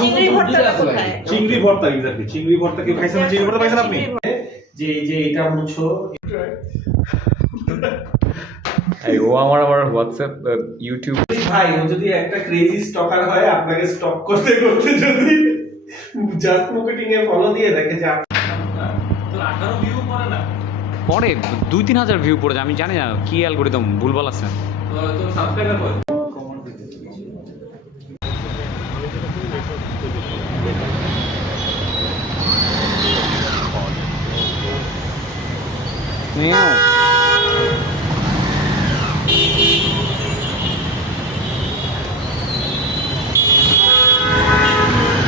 চিংড়ি ভর্তাটা কোথায়? চিংড়ি ভর্তা এক্স্যাক্টলি চিংড়ি ভর্তা কি খাইছেন না? চিংড়ি ভর্তা খাইছেন আপনি? যে যে এটা মুছো এই ও আমার হোয়াটসঅ্যাপ ইউটিউব ভাই ও যদি একটা ক্রেজি স্টকার হয় আপনাকে স্টক করতে করতে যদি জাস্ট মার্কেটিং এ ফলো দিয়ে দেখে যে তো 18 ভিউ করে না পরে 2-3 হাজার ভিউ পড়েছে, আমি জানি না কি অ্যালগরিদম ভুলভাল আছে। তো সাবস্ক্রাইবার কর মেও